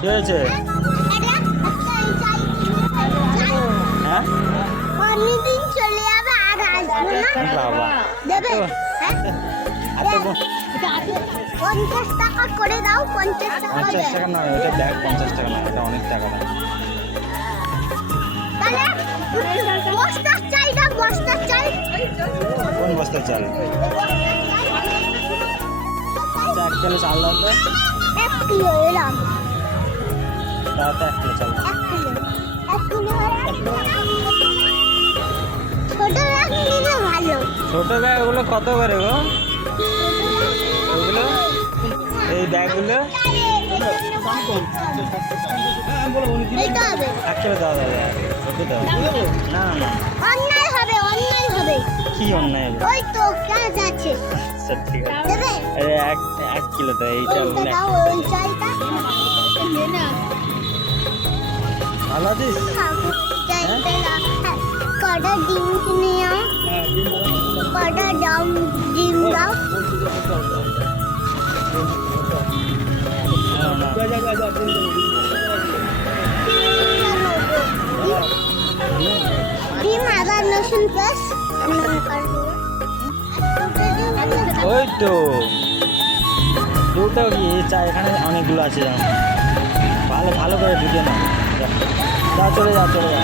কি হয়েছে? হ্যাঁ অনেকদিন চলে যাবে আর আসবো না। বাবা দেবে? হ্যাঁ? এত 50 টাকা করে দাও, 50 টাকা 50 দেয়। টাকা নয়, এটা ব্যাগ 50 টাকা নয়, এটা অনেক টাকা দাম। তাহলে বস্তা চাই না, বস্তা চাই। কোন বস্তা চাল? আচ্ছা 1 কিলো চাল দাও তো। 1 কিলো এলাম। দাও তো 1 কিলো চাল। 1 কিলো। 1 কিলো ছোট ব্যাগ নিলে ভালো। ছোট ব্যাগ ওগুলো কত করে গো? ওগুলো এই ব্যাগগুলো এইটা হবে। 1 কিলো দাও দাদা, ছোট দাও। না না অন্যায় হবে, অন্যায় হবে। কি অন্যায় হবে? ওই তো কাজ আছে। আচ্ছা ঠিক আছে, দেবে? আরে 1 কিলো দাও, এইটা এইটা দাও, ওই চাইটা। ভালো আছিস? চাইটা দাও। কটা ডিম কিনে আও। কটা ডিম দাও। ডিম আবার নতুন প্লাস। ওই তো দুটো কি চা, এখানে অনেকগুলো আছে জানো। ভালো ভালো করে ঢুকে না, যা চলে যা চলে যা।